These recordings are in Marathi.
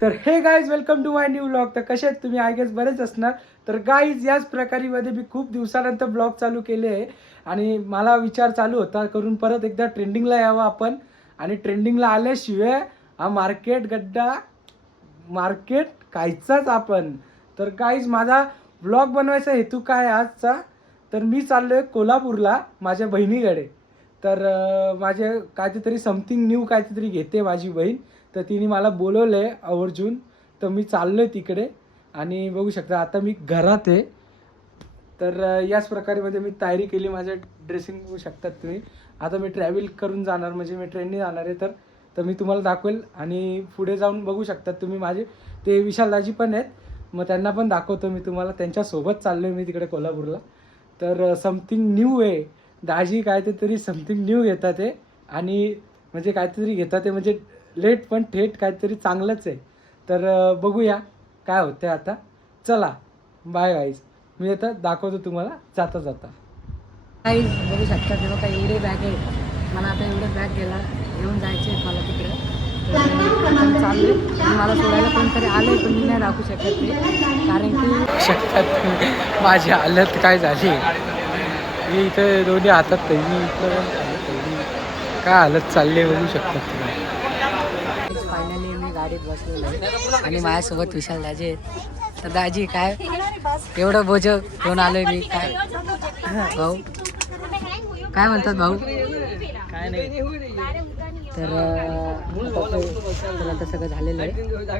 तर hey guys welcome to my new vlog. तर कसे आहेत तुम्ही? आय गेस बरेच असणार. तर गाईज याच प्रकारीमध्ये मी खूप दिवसानंतर ब्लॉग चालू केले आहे आणि मला विचार चालू होता करून परत एकदा ट्रेंडिंगला यावं आपण. आणि ट्रेंडिंगला आल्याशिवाय हा मार्केट कायचाच आपण. तर गाईज माझा ब्लॉग बनवायचा हेतू काय आजचा, तर मी चाललोय कोल्हापूरला माझ्या बहिणीकडे. तर माझे काहीतरी समथिंग न्यू काहीतरी घेते माझी बहीण. तर तिने मला बोलवलं आहे आवर्जून. तर मी चाललो आहे तिकडे आणि बघू शकता आता मी घरात आहे. तर याच प्रकारे मी तयारी केली. माझ्या ड्रेसिंग बघू शकतात तुम्ही. आता मी ट्रॅव्हल करून जाणार, म्हणजे मी ट्रेनने जाणार आहे. तर मी तुम्हाला दाखवेल आणि पुढे जाऊन बघू शकतात तुम्ही माझे ते विशालदाजी पण आहेत. मग त्यांना पण दाखवतो मी तुम्हाला. त्यांच्यासोबत चाललो आहे मी तिकडे कोल्हापूरला. तर समथिंग न्यू आहे. दाजी काहीतरी समथिंग न्यू घेतात आहे आणि म्हणजे काहीतरी घेतात आहे म्हणजे लेट पण थेट काहीतरी चांगलंच आहे. तर बघूया काय होतं आता. चला बाय गाईज. मी आता दाखवतो तुम्हाला जाता जाता. काही बघू शकता तेव्हा काही एवढे बॅग आहे. मला आता एवढे बॅग घेऊन जायचे आहेत मला तिकडे. तर चालले मला सोडायला कोणतरी आलं आहे पण मी नाही दाखवू शकत ते, कारण की शकतात माझी हालत काय झाली. मी इथे दोन्ही हातात मी इथलं काय हालत चालली बघू शकतात तुम्ही. फायनली मी गाडीत बसलेलो आहे आणि माझ्यासोबत विशाल दाजी आहेत. तर दाजी काय एवढं बोज घेऊन आलोय मी. काय भाऊ काय म्हणतात भाऊ? काय नाही. तर आता सगळं झालेलं आहे.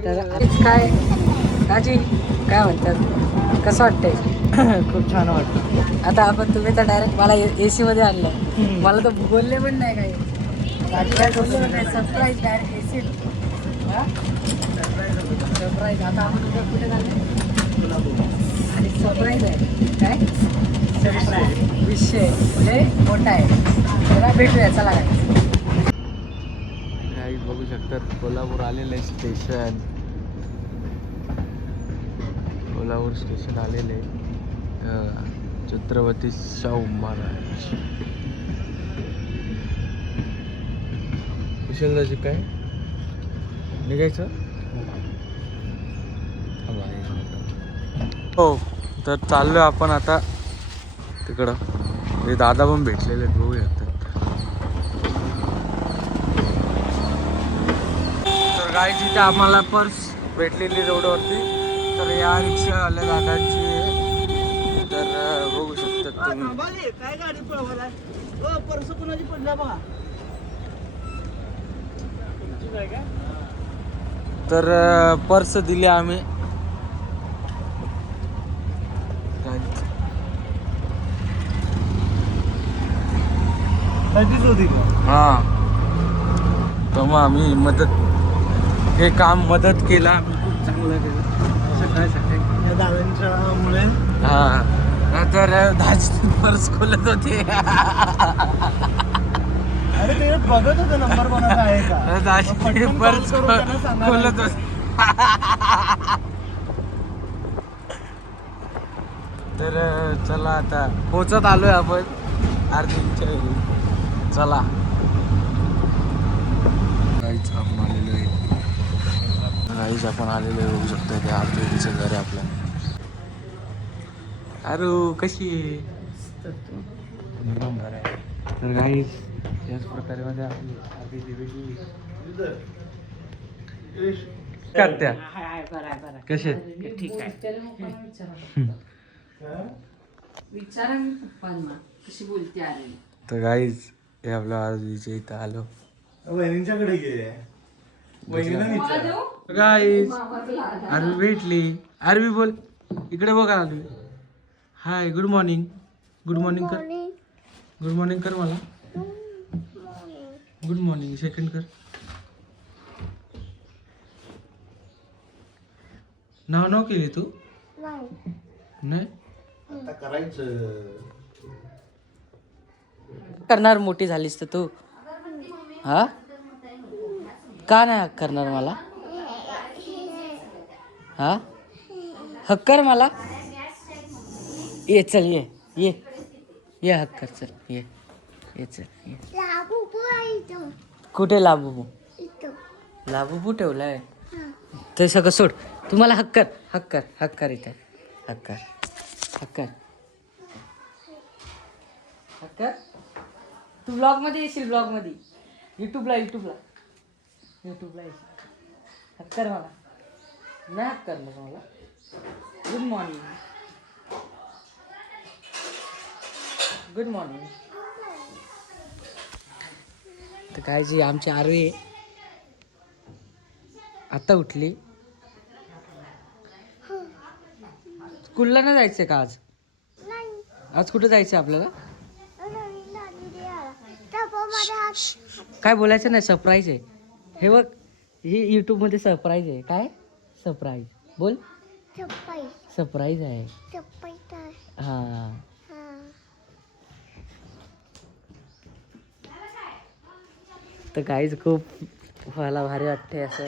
तर काय दाजी काय म्हणतात, कसं वाटतंय? खूप छान वाटतं. आता आपण तुम्ही तर डायरेक्ट मला AC मध्ये आणलं. मला तर बोलले पण नाही काही. Surprise direct AC. सरप्राईज. आता आपण उद्या कुठे झाले आणि सरप्राईज आहे काय विषय म्हणजे मोठा आहे. त्याला भेटूया चला. काही बघू शकतात कोल्हापूर आलेलं आहे स्टेशन. कोल्हापूर स्टेशन आलेलं आहे. छत्रपती शाहू महाराज. विशालदाजी काय निघायचं? हो. तर चाललोय आपण आता तिकडं. ते दादा पण भेटलेले आहेत बघू शकतात. तर काय तिथे आम्हाला पर्स भेटलेली रोडवरती. तर या रिक्षावाल्या दादांची आहे. तर बघू शकतात तुम्ही. काय गाडी पळवायला पर्स कोणाची पडल्या बघा. तर पर्स दिली आम्ही. हा. तर मग आम्ही हे काम मदत केलं आम्ही. खूप चांगलं केलं सकाळी सकाळी दादांच्या मुळे. हा. तर दाजी पर्स खोलत होते. अरे ते बघत होते नंबर कोणाचा आहे का. दाजी पर्स खोलत होते. तर चला आता पोचत आलोय आपण अर्जुनच्या घरी. चला गाईच आपण आलेलो आहे. गाईच आपण आलेलो आहे बघू शकतो. ते अर्जुनचं घर आहे आपलं. अरे कशी आहे? तर गाईच याच प्रकारे मध्ये आपली भेटली. त्या कसे ठीक आहे. विचारा मी पप्पांना कशी बोलते. आले तर गाईज हे आपल्या आरवीच्या इथं आलो. वहिनींच्याकडे गेले. गाईज आरवी भेटली. आरवी बोल इकडे बघा. Aarvi hi good morning. Good morning कर. गुड मॉर्निंग कर मला. गुड मॉर्निंग सेकंड कर. नाव केली तू? नाही करणार. मोठी झालीस तर तू हा का नाही करणार मला? हा हक्क कर मला. ये चल ये हक कर चल ये चल ये. कुठे लाबू लाबू ठेवलाय ते सगळं सोड. तुम्हाला हक्कर इथे हक्कर तू ब्लॉग मध्ये येशील ब्लॉग मध्ये युट्यूबला येशील हक्कर मला नाही हक्कर ना तुम्हाला. गुड मॉर्निंग तर काय जी आमची आरवी आता उठली. स्कूलला नाही जायचंय का आज कुठं जायचं आपल्याला. काय बोलायचं नाही सरप्राईज आहे हे बघ. ही यूट्यूब मध्ये सरप्राईज आहे. काय सरप्राईज बोल. सरप्राईज आहे हा. तर काहीच खूप मला भारी वाटते असं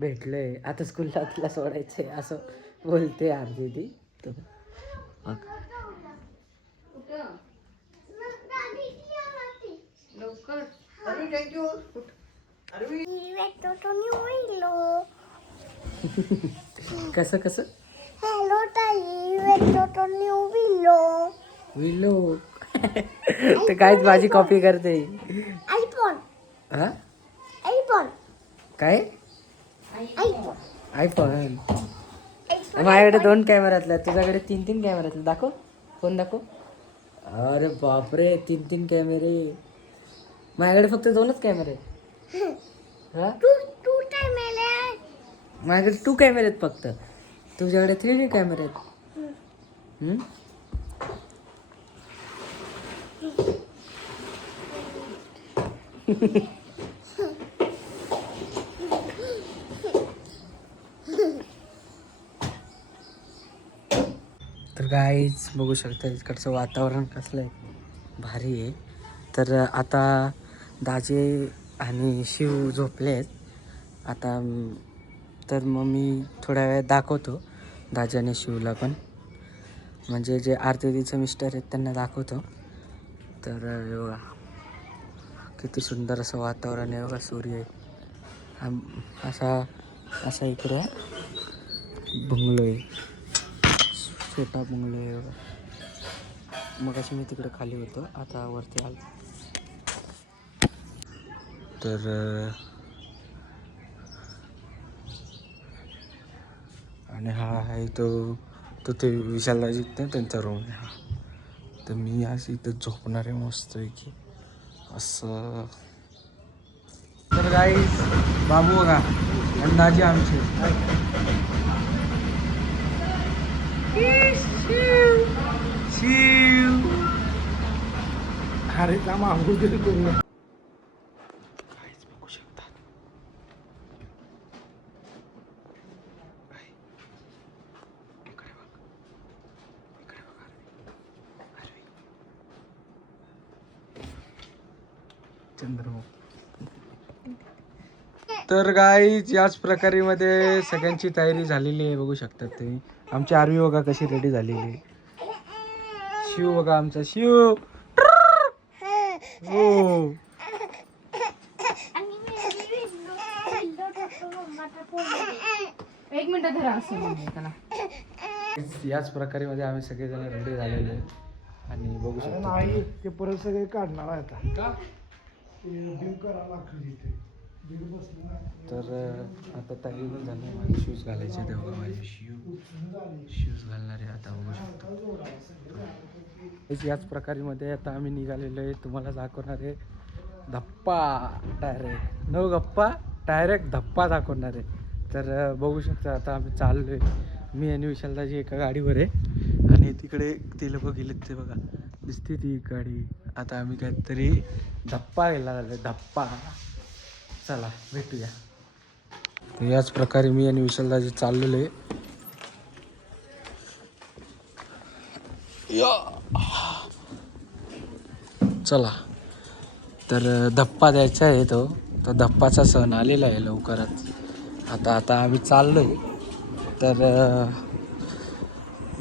भेटलोय. आता स्कूलला तिला सोडायचंय असं बोलते आरती ती. कसं हॅलो ताई विलो तर काहीच माझी कॉपी करते. आयफोन हा आयफोन काय आयफोन आयफोन. माझ्याकडे 2 कॅमेऱ्यातल्या तुझ्याकडे 3 कॅमेऱ्यातले. दाखव फोन दाखव. अरे बापरे 3 कॅमेरे. माझ्याकडे फक्त 2च कॅमेरे हा. तू काय मेले माझ्याकडे 2 कॅमेरे आहेत फक्त. तुझ्याकडे 3 कॅमेरे आहेत. तर गाईच बघू शकता इकडचं वातावरण कसलं आहे भारी आहे. तर आता दाजे आणि शिव झोपले आहेत आता. तर मग मी थोड्या वेळात दाखवतो दाजे आणि शिवला पण, म्हणजे जे आरतीचं मिस्टर आहेत त्यांना दाखवतो. तर हे बघा किती सुंदर असं वातावरण आहे बघा. सूर्य असा इकडे बंगलो आहे, छोटा बंगलो आहे बघा. मग अशी मी तिकडे खाली होतो आता वरती आलो. तर आणि हा आहे तो ते विशालदाजी त्यांचा रूम आहे हा. तर मी आज इथं झोपणार आहे मस्त की असं. तर गाईस बाबू बघा अंदाजे आमचे शिव. अरे का मागू तरी करू. काहीच बघू शकतात. इकडे बघ चंद्रमुख. तर गाईज याच प्रकारे मध्ये सगळ्यांची तयारी झालेली आहे बघू शकतात तुम्ही. आमची आरवी बघा कशी रेडी झालेली आहे. शिव बघा आमचा शिव. हो एक मिनिट धरा असं याच प्रकारे मध्ये आम्ही सगळेजण रेडी झालेले आहे आणि बघू शकतो. ते परत सगळे काढणार आहे आता. तर आता तयारी पण झाली. माझे शूज घालायचे ते बघा. माझे शूज घालणार आहे आता बघू शकतो. याच प्रकारे मध्ये आता आम्ही निघालेलो आहे. तुम्हाला दाखवणार आहे धप्पा डायरेक्ट. न गप्पा डायरेक्ट धप्पा दाखवणार आहे. तर बघू शकता आता आम्ही चाललोय. मी आणि विशालदाजी एका गाडीवर आहे आणि तिकडे ते लोक गेलेत ते बघा दिसते ती गाडी. आता आम्ही काहीतरी धप्पा घ्यायला झालो. धप्पा चला भेटूया. तर याच प्रकारे मी आणि विशालदाजी चाललेलो आहे. चला तर धप्पा द्यायचा आहे तो धप्पाचा सण आलेला आहे लवकरच. आता आम्ही चाललोय. तर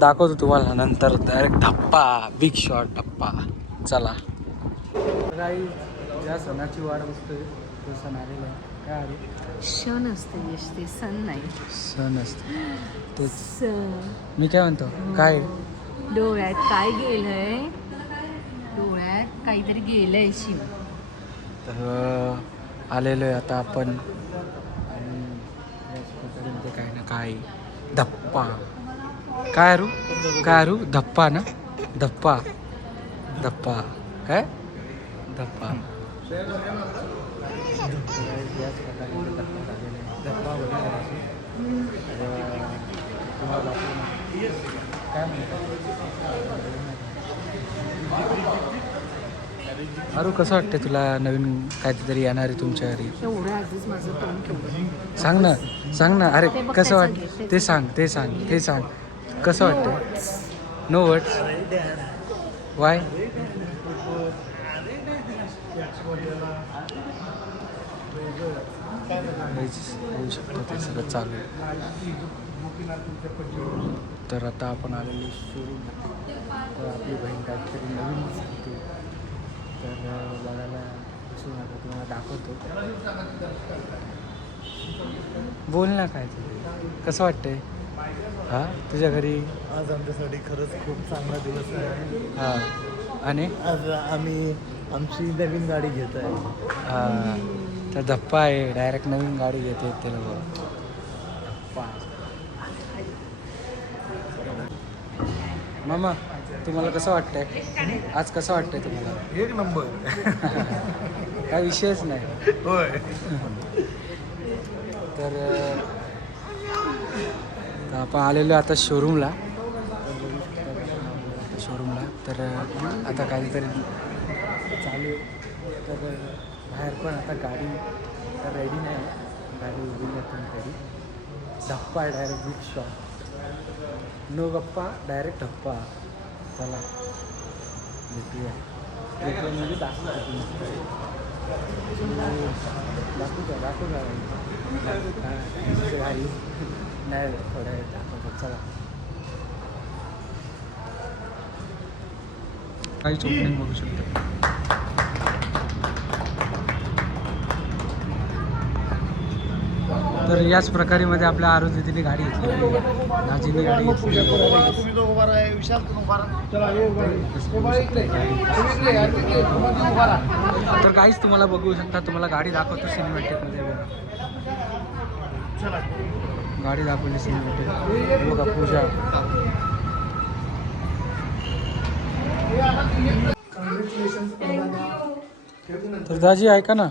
दाखवतो तुम्हाला नंतर डायरेक्ट धप्पा बिग शॉट धप्पा. चला काही ज्या सणाची वाट बघतोय तो सण आलेला आहे. काय आले क्षण असते यश, ते सण नाही. सण असते तेच सण. मी काय म्हणतो. काय डोळ्यात काय गेलंय, डोळ्यात काहीतरी गेलंय शिव. तर आलेलो आहे आता आपण आणि याच प्रकारे ते काही ना काही धप्पा. काय रू काय रू धप्पा ना धप्पा धप्पा काय धप्पा. याच प्रकारे धप्पा वगैरे तुम्हाला काय म्हणतात. अरू कसं वाटतं तुला नवीन काहीतरी येणार आहे तुमच्या घरी. एवढं आधीच माझं तोंड केवढं. सांग ना अरे ते बघ कसं त्याचं घे, वाटतं ते सांग कसं वाटतं. No words why. होऊ शकतं ते सगळं चालू आहे. तर आता आपण आलेलो शोरूम. तर आपली बहीण काहीतरी नवीन दिसते तर बघायला बसून आता तुम्हाला दाखवतो. बोल ना काय तरी कसं वाटतंय. हां तुझ्या घरी आज आमच्यासाठी खरंच खूप चांगला दिवस आहे. हां आणि आज आम्ही आमची नवीन गाडी घेत आहे. हां तर धप्पा आहे. डायरेक्ट नवीन गाडी घेते ते लोक. धप्पा. मामा तुम्हाला कसं वाटतंय आज. कसं वाटतंय तुम्हाला. एक नंबर. काय विषयच नाही. होय. तर आपण आलेलो आता शोरूमला. तर आता काहीतरी चालू. तर बाहेर पण आता गाडी तर रेडी नाही. गाडी उभी नाही तरी धप्पा आहे. Direct big shot. नो गप्पा डायरेक्ट धप्पा. चला भेटूया म्हणजे दाखवू नाही थोड्या वेळ दाखवतो. चला काहीच ओपनिंग बघू शकतो. तर याच प्रकारे मध्ये आपल्या आरोग्यतीने गाडी घेतली. दाजीने गाडी घेतली. तर काहीच तुम्हाला बघू शकता. तुम्हाला गाडी दाखवतो सिनेमॅटिकमध्ये. गाडी दाखवली सिनेमॅटिक. बघा पूजा. तर दाजी ऐका ना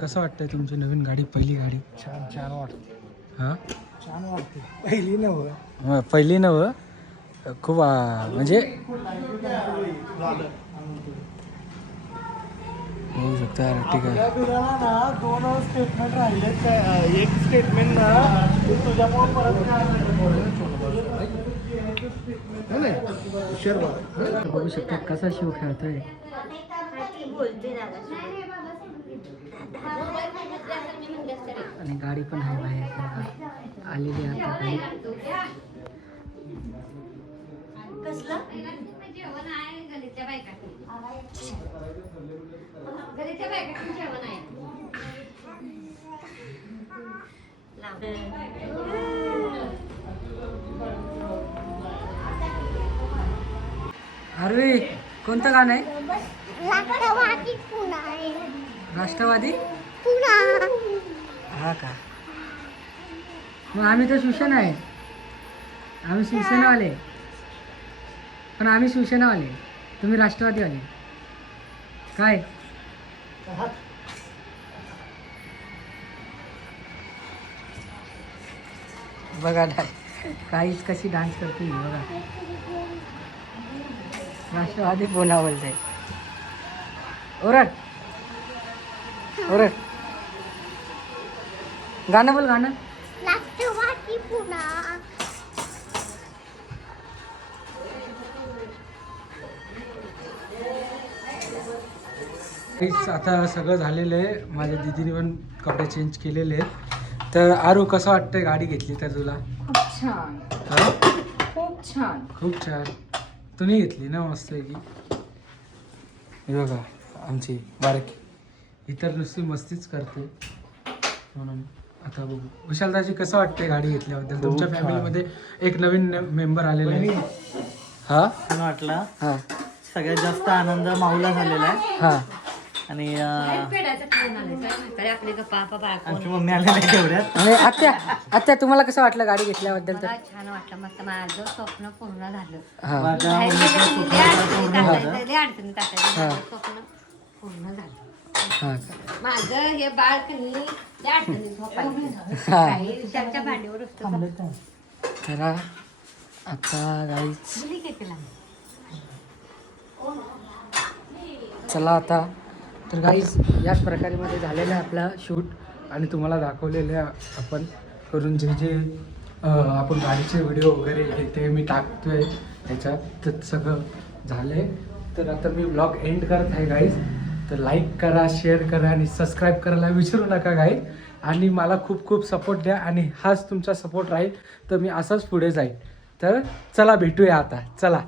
कसं वाटतंय तुमची नवीन गाडी. पहिली गाडी छान वाटते. हां छान वाटते. पहिली नव्हतं. पहिली नव्हं खूप म्हणजे होऊ शकतं. ठीक आहे. ना 2 स्टेटमेंट राहिले. एक स्टेटमेंट ना तुझ्यामुळे परत बघू शकता कसा शिव खेळतोय. आणि गाडी पण आहे बाहेर आलेली आहे आता गाडी. आरवी कोणतं गाणं आहे. राष्ट्रवादी पुन्हा आहे. राष्ट्रवादी पुन्हा. हा का. मग आम्ही तर शिवसेना आहे. आम्ही शिवसेनावाले. पण आम्ही शिवसेनावाले तुम्ही राष्ट्रवादीवाले काय. बघा काहीच कशी डान्स करते बघा. राष्ट्रवादी पुन्हा बोलते. ओरड ओरड. गाणं बोल गाणं. राष्ट्रवादी पुन्हा. आता सगळं झालेलं आहे. माझ्या दीदीने पण कपडे चेंज केलेले आहेत. तर आरू कसं वाटतंय गाडी घेतली तर तुला. खूप छान. हा? खूप छान. खूप छान. तुम्ही घेतली ना मस्त की. हे बघा आमची बारकी इतर नुसती मस्तीच करते म्हणून. आता बघू विशालदाची कसं वाटतंय गाडी घेतल्याबद्दल. खूप तुमच्या छान. फॅमिलीमध्ये एक नवीन मेंबर आलेला आहे. हा छान वाटला. हा सगळ्यात जास्त आनंद माऊला झालेला आहे. हा आणि आपले पापा आमची मम्मी आले नाही तेवढ्यात. आणि आत्या तुम्हाला कसं वाटलं गाडी घेतल्याबद्दल तर. छान वाटलं मस्त. माझं स्वप्न पूर्ण झालं. हा माझ्या मुलीचं स्वप्न पूर्ण झालं. अडचणी टाकायचं स्वप्न पूर्ण झालं. हा माझं हे बाळ कधी अडचणीत झोपायचं. काही विषयांच्या भांडीवर असतं. तर आता गाईच मुली काय केला? चला आता तर गाईज याच प्रकारे मध्ये झालेलं आहे आपला शूट. आणि तुम्हाला दाखवलेले आपण करून जे जे आपण गाडीचे व्हिडिओ वगैरे हे ते मी टाकतोय ह्याच्यात. तर सगळं झालं आहे. तर आता मी ब्लॉग एंड करत आहे गाईज. तर लाईक करा, शेअर करा आणि सबस्क्राईब करायला विसरू नका गाईज. आणि मला खूप खूप सपोर्ट द्या. आणि हाच तुमचा सपोर्ट राहील तर मी असंच पुढे जाईल. तर चला भेटूया आता. चला.